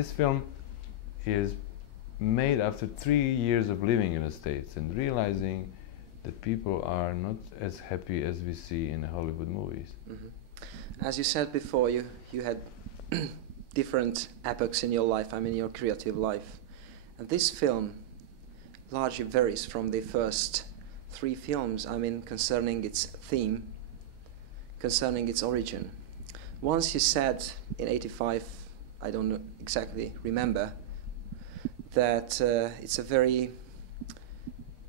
This film is made after 3 years of living in the States and realizing that people are not as happy as we see in Hollywood movies. Mm-hmm. As you said before, you had different epochs in your life, I mean your creative life. And this film largely varies from the first 3 films, I mean concerning its theme, concerning its origin. Once you said in '85, I don't exactly remember, that it's a very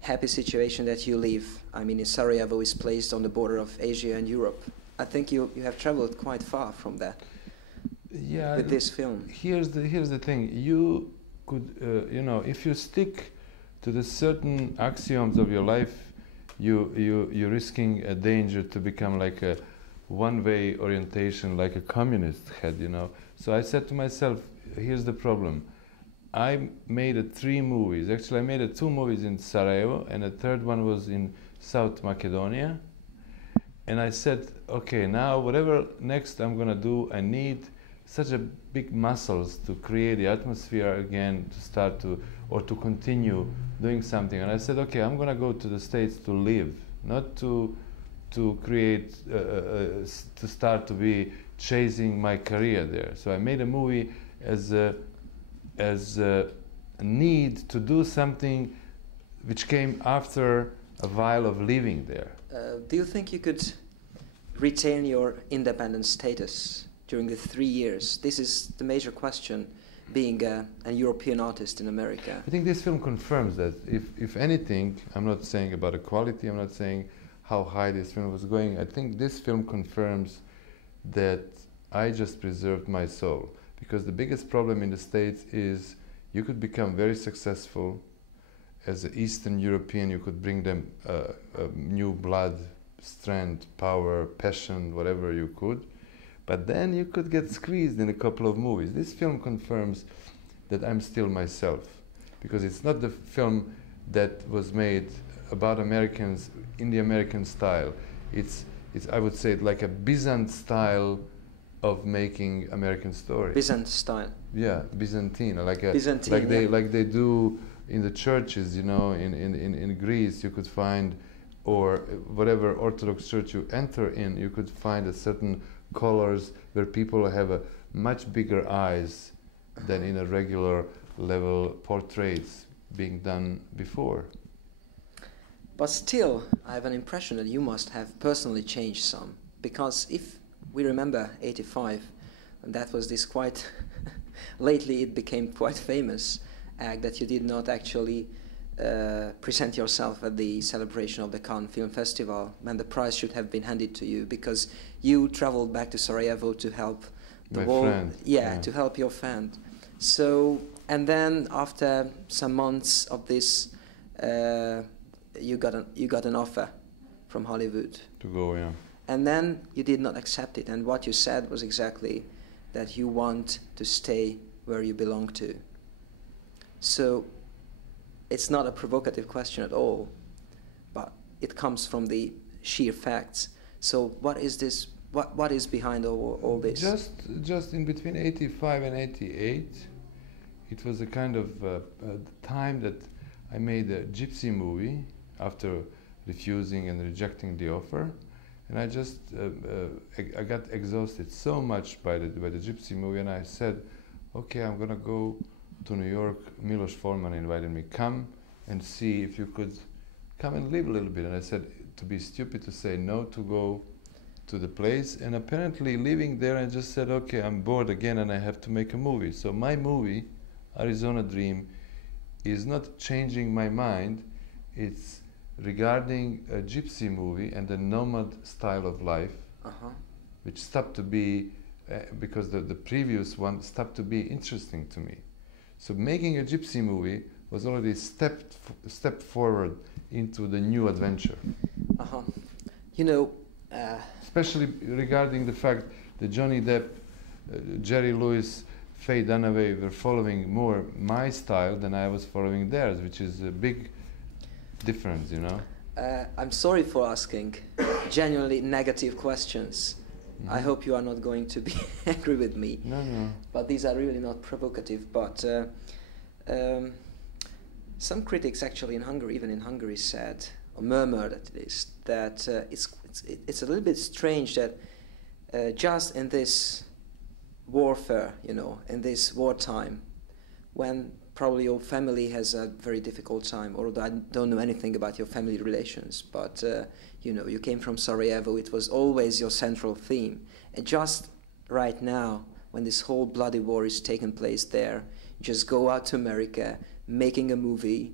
happy situation that you live. I mean, Sarajevo is placed on the border of Asia and Europe. I think you have traveled quite far from that. Yeah, with this film. Here's the thing. You could, you know, if you stick to the certain axioms of your life, you're risking a danger to become like a one-way orientation, like a communist had, you know. So I said to myself, here's the problem. I made 3 movies. Actually, I made 2 movies in Sarajevo, and a third one was in South Macedonia. And I said, okay, now whatever next I'm gonna do, I need such a big muscles to create the atmosphere again, to start to, or to continue doing something. And I said, okay, I'm gonna go to the States to live, not to create, to start to be chasing my career there. So I made a movie as a need to do something which came after a while of living there. Do you think you could retain your independent status during the 3 years? This is the major question, being a European artist in America. I think this film confirms that. If anything, I'm not saying about the quality, I'm not saying how high this film was going. I think this film confirms that I just preserved my soul. Because the biggest problem in the States is you could become very successful as an Eastern European. You could bring them a new blood, strength, power, passion, whatever you could. But then you could get squeezed in a couple of movies. This film confirms that I'm still myself. Because it's not the film that was made about Americans in the American style. It's I would say, like a Byzantine style of making American stories. Byzantine style. Yeah, Byzantine, like a Byzantine, like they do in the churches, you know, in Greece. You could find, or whatever Orthodox church you enter in, you could find a certain colors where people have a much bigger eyes than in a regular level portraits being done before. But still, I have an impression that you must have personally changed some, because if we remember '85, and that was this quite lately it became quite famous act that you did not actually present yourself at the celebration of the Cannes Film Festival when the prize should have been handed to you, because you traveled back to Sarajevo to help the friend. Yeah, to help your friend. So, and then after some months of this, you got an offer from Hollywood To go, yeah. and then you did not accept it, and what you said was exactly that you want to stay where you belong to. So it's not a provocative question at all, but it comes from the sheer facts. So what is this? What is behind all this? Just in between '85 and '88, it was a kind of time that I made a gypsy movie after refusing and rejecting the offer, and I just I got exhausted so much by the gypsy movie, and I said, okay, I'm gonna go to New York. Milos Forman invited me, come and see if you could come and live a little bit. And I said, to be stupid to say no to go to the place. And apparently living there, I just said, okay, I'm bored again and I have to make a movie. So my movie, Ariona Dream, is not changing my mind. It's regarding a gypsy movie and the nomad style of life, which stopped to be, because the previous one stopped to be interesting to me. So making a gypsy movie was already step forward into the new adventure. You know, especially regarding the fact that Johnny Depp, Jerry Lewis, Faye Dunaway were following more my style than I was following theirs, which is a big difference, you know. I'm sorry for asking genuinely negative questions, I hope you are not going to be angry with me. No, no. But these are really not provocative. But some critics actually in Hungary, even in Hungary, said, or murmured at least, that it's a little bit strange that just in this warfare, you know, in this wartime, when probably your family has a very difficult time, although I don't know anything about your family relations, but you know, you came from Sarajevo, it was always your central theme. And just right now, when this whole bloody war is taking place there, you just go out to America, making a movie,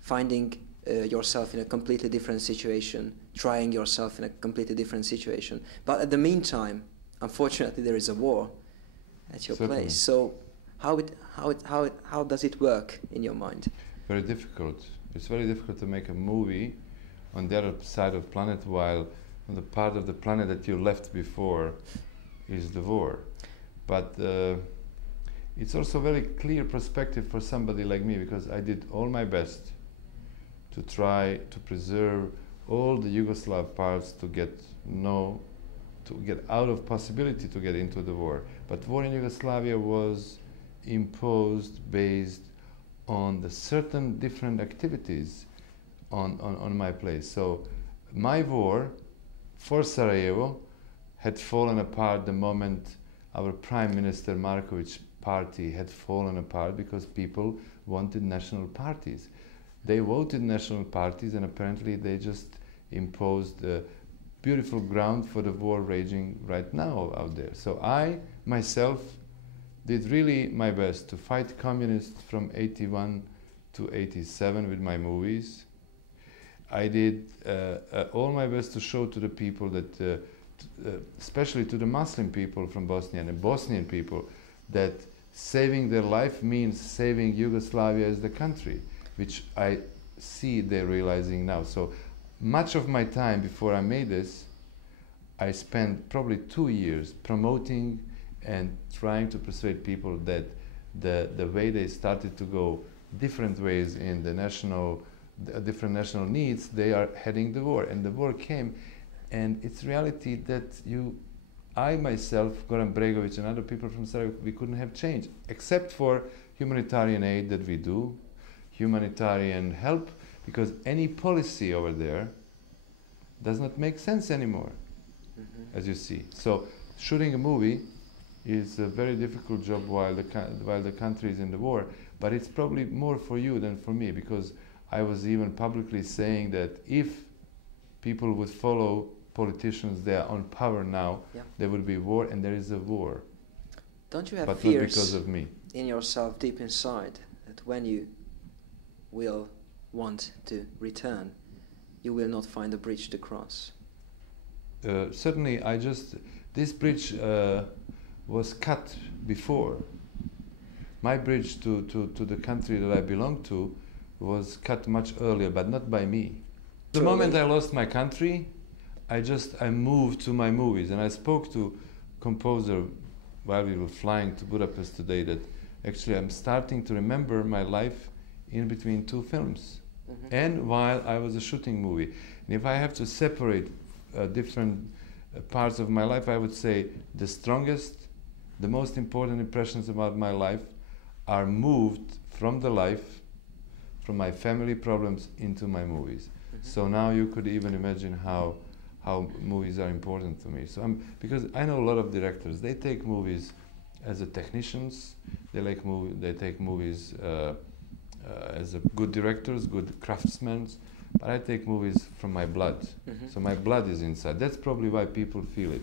finding yourself in a completely different situation, trying yourself in a completely different situation. But at the meantime, unfortunately, there is a war at your place. So how does it work in your mind? Very difficult. It's very difficult to make a movie on the other side of the planet, while on the part of the planet that you left before is the war. But it's also a very clear perspective for somebody like me, because I did all my best to try to preserve all the Yugoslav parts to get out of possibility to get into the war. But war in Yugoslavia was imposed based on the certain different activities on my place. So my war for Sarajevo had fallen apart the moment our Prime Minister Marković's party had fallen apart, because people wanted national parties. They voted national parties, and apparently they just imposed a beautiful ground for the war raging right now out there. So I myself did really my best to fight communists from 81 to 87 with my movies. I did all my best to show to the people that, especially to the Muslim people from Bosnia and the Bosnian people, that saving their life means saving Yugoslavia as the country, which I see they're realizing now. So much of my time before I made this, I spent probably 2 years promoting and trying to persuade people that the way they started to go different ways in the different national needs, they are heading the war. And the war came, and it's reality that I myself, Goran Bregović, and other people from Sarajevo, we couldn't have changed, except for humanitarian aid that we do, humanitarian help, because any policy over there does not make sense anymore, as you see. So shooting a movie is a very difficult job while the country is in the war, but it's probably more for you than for me, because I was even publicly saying that if people would follow politicians, they are on power now, there would be war, and there is a war. Don't you have but fears not because of me. In yourself, deep inside, that when you will want to return, you will not find a bridge to cross? Certainly, this bridge was cut before. My bridge to the country that I belong to was cut much earlier, but not by me. The moment I lost my country, I moved to my movies, and I spoke to composer while we were flying to Budapest today that actually I'm starting to remember my life in between two films, and while I was a shooting movie. And if I have to separate different parts of my life, I would say the strongest, the most important impressions about my life are moved from the life, from my family problems into my movies. So now you could even imagine how movies are important to me. So because I know a lot of directors, they take movies as a technicians, they take movies as a good directors, good craftsmen, but I take movies from my blood. So my blood is inside. That's probably why people feel it.